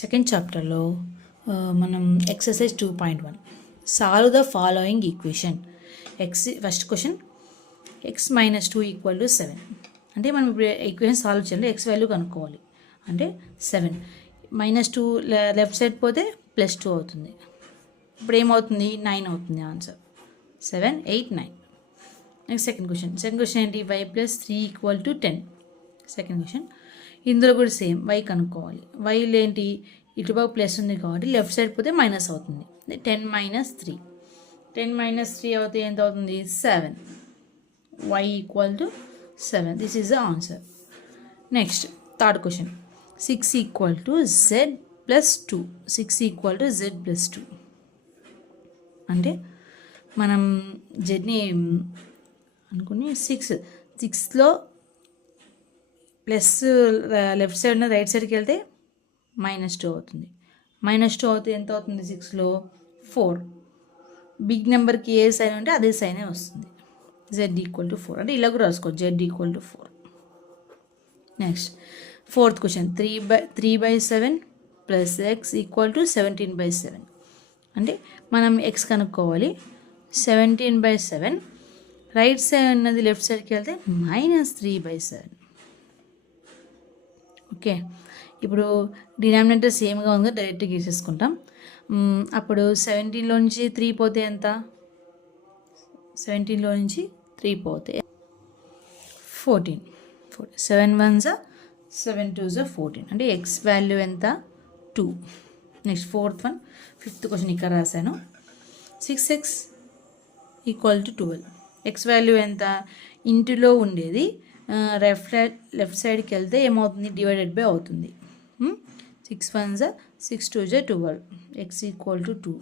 Second చాప్టర్లో మనం exercise 2.1 solve the following equation. First question X minus 2 equal to 7. అంటే మనం ఇప్పుడు ఈక్వేషన్ సాల్వ్ చేయాలి, ఎక్స్ వాల్యూ కనుక్కోవాలి. అంటే 7 -2 లెఫ్ట్ సైడ్ పోతే +2 అవుతుంది. ఇప్పుడు ఏమవుతుంది? 9 అవుతుంది ఆన్సర్. 7, 8, 9. నెక్స్ట్ సెకండ్ క్వశ్చన్ ఏంటి? y + 3 equal to 10. Second question ఇందులో కూడా సేమ్ y కనుక్కోవాలి. వైలో ఏంటి? ఇటుపక్క ప్లస్ ఉంది కాబట్టి లెఫ్ట్ సైడ్ పోతే మైనస్ అవుతుంది. 10 - 3. 10 - 3 అవుతే ఎంత అవుతుంది? 7. y equal to 7. This is the answer. Next third question 6 equal to z + 2. 6 equal to z + 2. అంటే మనం జెడ్ని అనుకుని 6లో ప్లస్ లెఫ్ట్ సైడ్ రైట్ సైడ్కి వెళ్తే -2 అవుతుంది. -2 అవుతే ఎంత అవుతుంది? 6లో 4. బిగ్ నెంబర్కి ఏ సైన్ ఉంటే అదే సైనే వస్తుంది. z equal to 4. అంటే ఇలా కూడా రాసుకోవచ్చు, z equal to 4. Next fourth question 3/7 + x equal to 17/7. అంటే మనం x కనుక్కోవాలి. 17/7 రైట్ సైడ్ ఉన్నది లెఫ్ట్ సైడ్కి వెళ్తే -3/7. ఓకే, ఇప్పుడు డినామినేటర్ సేమ్గా ఉంది, డైరెక్ట్గా గీసేసుకుంటాం. అప్పుడు 17లో నుంచి 3 పోతే ఎంత? 17లో నుంచి 3 పోతే 14. 7 1s 7 2s 14. అంటే ఎక్స్ వాల్యూ ఎంత? 2. నెక్స్ట్ ఫిఫ్త్ క్వశ్చన్ ఇక్కడ రాశాను. 6x equal to 12. X value ఎంత? ఇంటిలో ఉండేది లెఫ్ట్ సైడ్కి వెళ్తే ఏమవుతుంది? // అవుతుంది. 6 1s 6 2s 12. X equal to 2.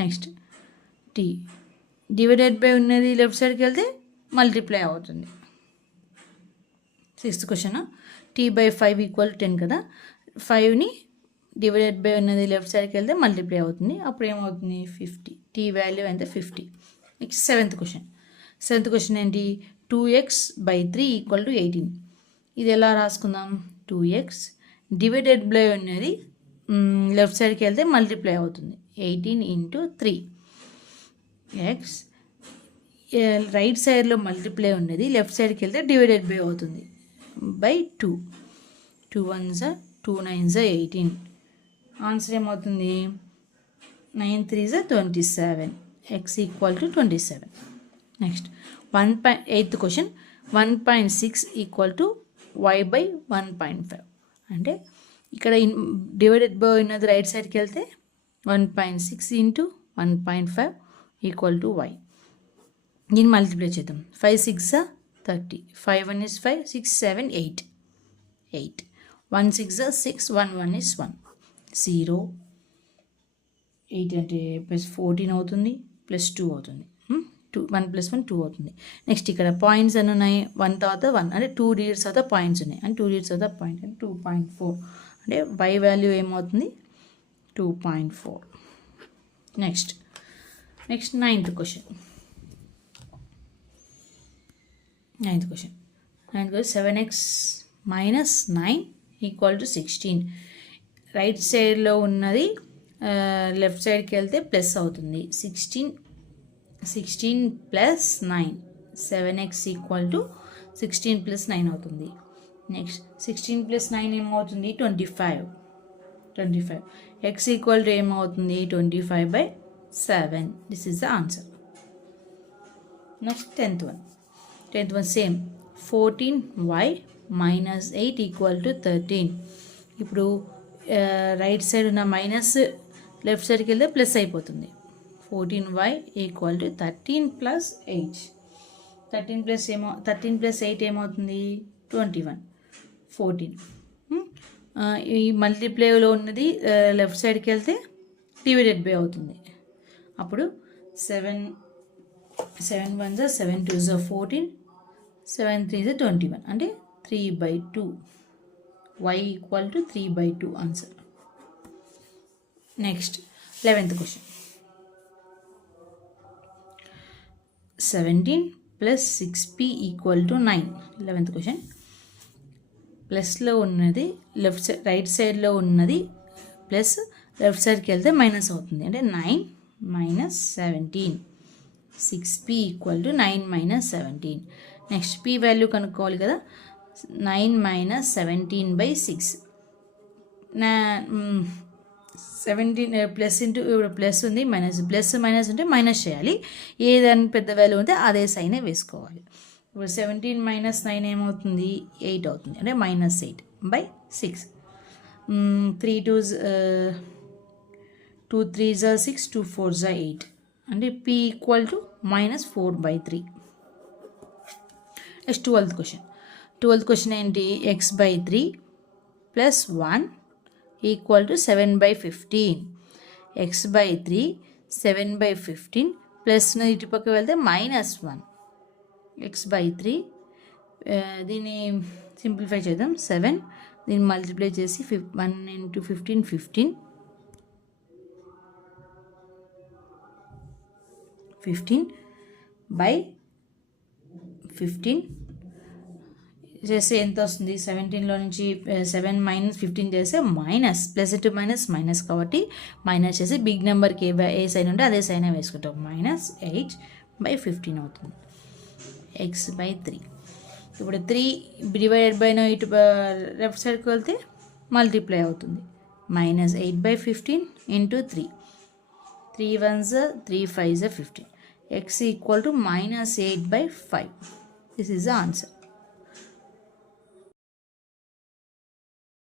Next T / ఉన్నది లెఫ్ట్ సైడ్కి వెళ్తే మల్టిప్లై అవుతుంది. సిక్స్త్ క్వశ్చన్ t/5 ఈక్వల్ 10 కదా. 5ని / ఉన్నది లెఫ్ట్ సైడ్కి వెళ్తే మల్టిప్లై అవుతుంది. అప్పుడు ఏమవుతుంది? 50. టీ వాల్యూ ఎంత? 50. నెక్స్ట్ సెవెంత్ క్వశ్చన్ ఏంటి? 2x/3 equal to 18. ఇది ఎలా రాసుకుందాం? 2x / ఉన్నది లెఫ్ట్ సైడ్కి వెళ్తే మల్టిప్లై అవుతుంది. 18 × 3. ఎక్స్ రైట్ సైడ్లో మల్టిప్లై ఉన్నది లెఫ్ట్ సైడ్కి వెళ్తే // అవుతుంది. బై 2. 2 1s 2 9s 18. ఆన్సర్ ఏమవుతుంది? 9 3s 27. X equal to 27. Next 8th question 1.6 equal to y/1.5. అంటే ఇక్కడ / ఉన్నది రైట్ సైడ్కి వెళ్తే 1.6 × 1.5 ఈక్వల్ టు y. దీన్ని మల్టిప్లై చేద్దాం. 5 6 30. 5 1 is 5. 6 7 8. 8. 1 6 6. 1 1 is 1. 0. 8 అంటే +14 అవుతుంది, +2 అవుతుంది. 1 + 1 2 అవుతుంది. నెక్స్ట్ ఇక్కడ పాయింట్స్ అన్నీ ఉన్నాయి. 1 తర్వాత 1 అంటే 2 డిజిట్స్ తర్వాత పాయింట్స్ ఉన్నాయి. అండ్ 2 డిజిట్స్ తర్వాత పాయింట్ అంటే 2.4. అంటే y వాల్యూ ఏమవుతుంది? 2.4. Next 9th question 7x - 9 equal to 16. Right సైడ్లో ఉన్నది లెఫ్ట్ సైడ్కి వెళ్తే ప్లస్ అవుతుంది. 16 + 9. 7x ఈక్వల్ టు 16 + 9 అవుతుంది. నెక్స్ట్ 16 + 9 ఏమవుతుంది? 25. ఎక్స్ ఈక్వల్ టు ఏమవుతుంది? 25/7. This is the answer. Next 10th one same 14y - 8 equal to 13. ఇప్పుడు రైట్ సైడ్ ఉన్న మైనస్ లెఫ్ట్ సైడ్కి వెళ్తే ప్లస్ అయిపోతుంది. 14y equal to 13 + 8. 13 + 8 ఏమవుతుంది? 21. 14. ఈ మల్టిప్లైలో ఉన్నది లెఫ్ట్ సైడ్కి వెళ్తే // అవుతుంది. అప్పుడు 7 1s 7 2s 14. 7 3s 21. అంటే 3/2. y equal to 3/2 answer. Next 11th question 17 + 6p equal to 9. 11th question ప్లస్లో ఉన్నది లెఫ్ట్ సైడ్ రైట్ సైడ్లో ఉన్నది ప్లస్ లెఫ్ట్ సైడ్కి వెళ్తే మైనస్ అవుతుంది. అంటే 9 minus 17, 6p equal to 9 minus 17. Next p value కనుక్కోవాలి కదా. 9 మైనస్ 17/6. 17 ప్లస్ ఇంటూ ఇప్పుడు ప్లస్ ఉంది, మైనస్ ప్లస్ మైనస్ అంటే మైనస్ చేయాలి. ఏదాని పెద్ద వాల్యూ ఉంటే అదే సైనే వేసుకోవాలి. ఇప్పుడు 17 మైనస్ 9 ఏమవుతుంది, 8 అవుతుంది. అంటే మైనస్ 8/6. 3 2 3 6, 2 4 8. అంటే p equal to minus 4/3. Next 12th question. 12th question ఏంటి, x/3 plus 1 equal to 7/15. x/3 7/15 plus ఇటు పక్క వెళ్తే -1. x/3 దీన్ని సింప్లిఫై చేద్దాం. 7 దీన్ని మల్టిప్లై చేసి 1 × 15 15/15 చేస్తే ఎంత వస్తుంది, 17లో నుంచి 7 మైనస్ 15 చేస్తే minus, plus to minus minus కాబట్టి మైనస్ చేసి బిగ్ నెంబర్కి ఏ సైన్ ఉంటే అదే సైన్ వేసుకుంటాం. -8/15 అవుతుంది x/3. ఇప్పుడు 3 డివైడెడ్ బై ఇటు లెఫ్ట్ సైడ్కి వెళ్తే మల్టిప్లై అవుతుంది. -8/15 × 3. 3 1s 3 5s 15. x equal to -8/5. This is the answer.